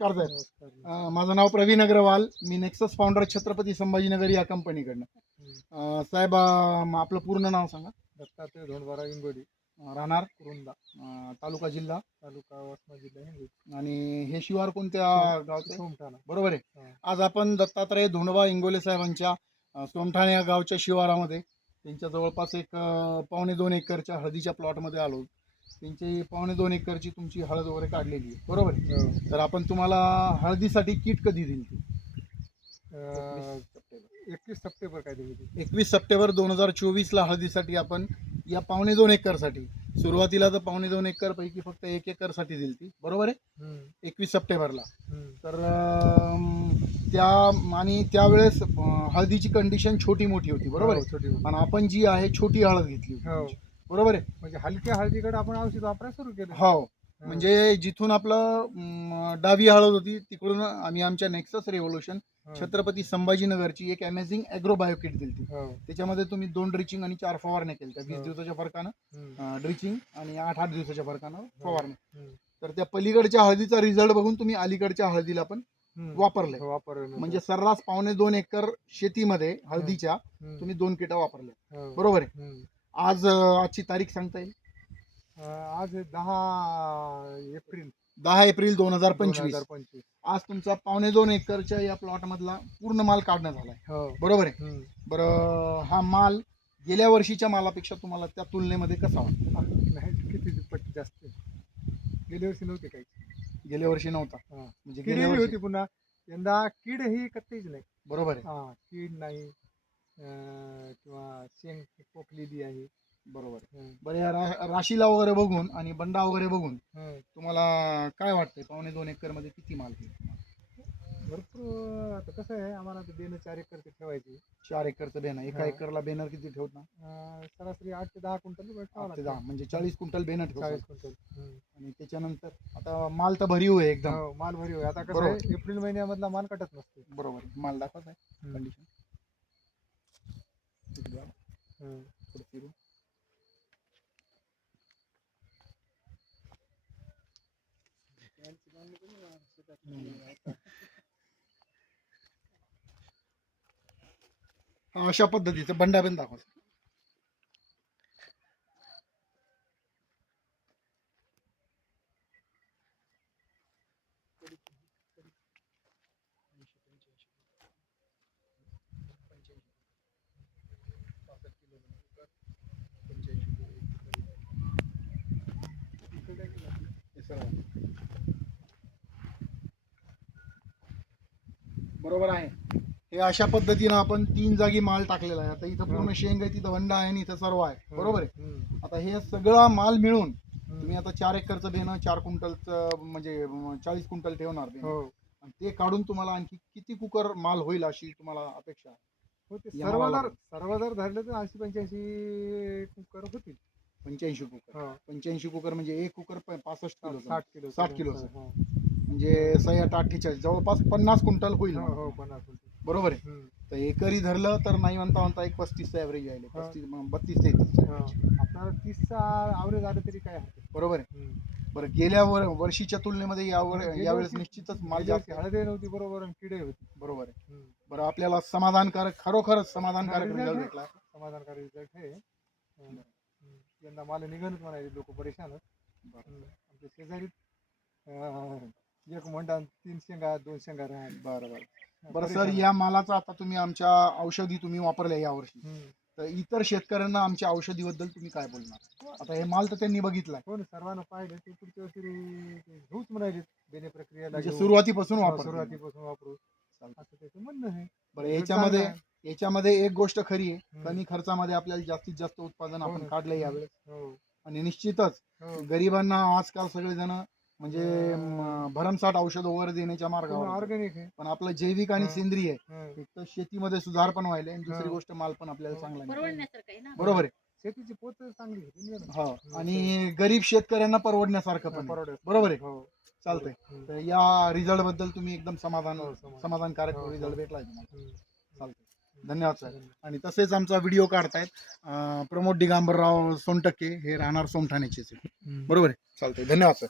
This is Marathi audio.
नमस्कार साहेब नमस्कार. अं, माझं नाव प्रवीण अग्रवाल. मी नेक्सस फाउंडर छत्रपती संभाजीनगर या कंपनीकडनं अं, साहेब अं, आपलं पूर्ण नाव सांगा. दत्तात्रय धोंडबारा इंगोली अं, राहणार? कुरुंदा. अं, तालुका जिल्हा? तालुका वसमत जिल्हा हिंगोली. आणि हे शिवार कोणत्या गावचं? आहे? सोमठाणा. बरोबर आहे. हा. आज आपण दत्तात्रय धोंडबा इंगोले साहेबांच्या अं, सोमठाणे या गावच्या शिवारामध्ये त्यांच्या जवळपास एक अं, पावणे दोन एकरच्या हळदीच्या प्लॉटमध्ये आलो. त्यांची पावणे दोन एकरची तुमची हळद वगैरे काढलेली आहे. बरोबर आहे? हो. तर आपण तुम्हाला हळदीसाठी किट कधी दिली ती एकवीस सप्टेंबर. काय दिली एकवीस सप्टेंबर दोन हजार चोवीसला हळदीसाठी आपण या पावणे दोन एकरसाठी सुरुवातीला तर पावणे दोन एकर पैकी फक्त एक एकरसाठी दिली ती बरोबर आहे? एकवीस सप्टेंबरला. तर त्या आणि त्यावेळेस हळदीची कंडिशन छोटी मोठी होती. बरोबर आहे? छोटी आणि आपण जी आहे छोटी हळद घेतली हो. बरोबर आहे म्हणजे हलक्या हळदीकडे आपण औषध वापरायला सुरू केलं हो म्हणजे जिथून आपलं अं, डावी हळद होती तिकडून आम्ही आमच्या नेक्सस रेव्होल्युशन हो. छत्रपती संभाजीनगरची एक अमेझिंग ॲग्रो बायोकिट दिली हो. त्याच्यामध्ये तुम्ही दोन ड्रिचिंग आणि चार फवारण्या केल्या वीस हो. दिवसाच्या फरकानं हम्म. ड्रिचिंग आणि आठ आठ दिवसाच्या फरकानं फवारणी हम्म. तर त्या पलीकडच्या हळदीचा रिझल्ट बघून तुम्ही अलीकडच्या हळदीला पण हम्म. वापरले हो, वापरलं म्हणजे सर्रास पावणे दोन एकर शेतीमध्ये हळदीच्या हम्म. तुम्ही दोन किटा वापरल्या हो. बरोबर आहे हम्म. आज अं, आजची तारीख सांगता येईल? आज दहा एप्रिल. दहा एप्रिल दोन हजार पंचवीस. हजार पंचवीस. आज तुमचा पावणे दोन एकरच्या या प्लॉट मधला पूर्ण माल काढण्यात आलाय. हो. बरोबर आहे? हम्म. बरं हा माल गेल्या वर्षीच्या मालापेक्षा तुम्हाला त्या तुलनेमध्ये कसा वाटतो? नाही किती पट जास्त गेल्या वर्षी नव्हते काही. गेल्या वर्षी नव्हता. हा. म्हणजे किड गेल्या वर्षी. होती पुन्हा. यंदा कीड ही कत्तीच नाही. बरोबर आहे. हा कीड नाही. किंवा शेंग पोकलेली आहे. बरोबर. आहे बरं या रा- राशीला वगैरे बघून आणि बंडा वगैरे बघून हं. तुम्हाला काय वाटतंय? पावणे दोन एकरमध्ये किती माल होईल भरपूर आता कसं आहे आम्हाला ते बेनं चार एकर ते ठेवायची. चार एकरचं बेनर एका हा. एकरला बेनर किती ठेवत ना? अं, सरासरी आठ ते दहा क्विंटल ठेवावं आठ ते लागतं. दहा म्हणजे चाळीस क्विंटल बेनर ठेवतात चाळीस क्विंटल. हं. आणि त्याच्यानंतर आता माल तर भरीव आहे एकदम. हो, माल भरी होय. आता कसं. आहे एप्रिल महिन्यामधला माल कटत नसतो. बरोबर. माल दाखवत आहे. हं. कंडिशन हं. हा, अशा पद्धतीचं बंडा बेन दाखव बरोबर आहे हे अशा पद्धतीनं आपण तीन जागी माल टाकलेला आहे आता इथं पूर्ण शेंग आहे तिथं वंडा आहे आणि इथं सर्व आहे बरोबर आहे. आता हे सगळा माल मिळून. तुम्ही आता चार एकरचं बेनं चार क्विंटलचं म्हणजे चाळीस क्विंटल ठेवणार. हो आणि ते काढून तुम्हाला आणखी किती कुकर माल होईल अशी तुम्हाला अपेक्षा आहे हो ते या सर्व मालाला. जर सर्व जर धरलं तर ऐंशी पंच्याऐंशी कुकर होतील पंच्याऐंशी कुकर. पंच्याऐंशी कुकर म्हणजे एक कुकर प- पासष्ट किलो साठ किलो साठ किलोचं. हो, म्हणजे सही आठ अठ्ठेचाळीस जवळपास पन्नास क्विंटल होईल हो हो पन्नास क्विंटल. बरोबर आहे हं. तर एकरी धरलं तर नाही म्हणता म्हणता एक पस्तीसचं ॲव्हरेज आहे हा. पस्तीस बत्तीस तेहतीस हो. आपल्याला तीसचा आवरेज आलं तरी काय हरकत बरोबर आहे नाही. हं. बरं गेल्या वर वर्षीच्या तुलनेमध्ये यावर गेल्या यावेळेस वर्षी- निश्चितच माल गेल्या जास्त वर्षी हळदही नव्हती बरोबर आणि किडे होती बरोबर आहे हं. बरं आपल्याला समाधानकारक खरोखरच समाधानकारक रिझल्ट आहे. भेटला समाधानकारक रिझल्ट आहे हं. हं. यंदा मला निघणच म्हणायचे लोक परेशान आहेत. बरं. हं. आमच्या शेजारी अं, एक म्हणता तीन शेंगा दोन शेंगा राहत बरं बरं बरं सर. या मालाचा आता तुम्ही आमच्या औषधी तुम्ही वापरल्या यावर्षी हं. तर इतर शेतकऱ्यांना आमच्या औषधीबद्दल तुम्ही काय बोलणार आता हे माल तर त्यांनी बघितलाय हो ना सर्वांना पाहिलं ते पुढच्या वर्षी ते घेऊच म्हणायचे बेने प्रक्रियेला म्हणजे घेऊ. सुरुवातीपासून हो, वापर सुरुवातीपासून वापरू चालतं. असं त्याचं म्हणणं आहे बरं result याच्यामध्ये चांगला. याच्यामध्ये एक गोष्ट खरी आहे हं. कमी खर्चामध्ये आपल्याला जास्तीत जास्त उत्पादन हो आपण ना. काढलं यावेळेस हो आणि निश्चितच हो गरिबांना आजकाल सगळेजण म्हणजे म, भरमसाठ औषध वगैरे देण्याच्या मार्गावर आहेत. ऑर्गॅनिक आहे पण आपलं जैविक आणि हा. सेंद्रिय आहे. हं. एक तर शेतीमध्ये सुधार पण व्हायला आणि दुसरी हा. गोष्ट माल पण आपल्याला हो. चांगला मिळाला. परवडण्यासारखं आहे ना बरोबर आहे शेतीची पोत चांगली आहे. तुम्ही. हो हं. आणि गरीब शेतकऱ्यांना परवडण्यासारखं पण आहे. परवडेल. बरोबर आहे हो चालतंय हं. तर या रिझल्टबद्दल तुम्ही एकदम समाधान हो, समाधान. समाधानकारक हो, हो. रिझल्ट भेटलाय तुम्हाला हं. चालतंय धन्यवाद सर आणि तसेच आमचा व्हिडिओ काढतायत अं, प्रमोद दिगांबरराव सोनटक्के हे राहणार सोमठाण्याचेच आहे. हं. बरोबर आहे चालतंय धन्यवाद सर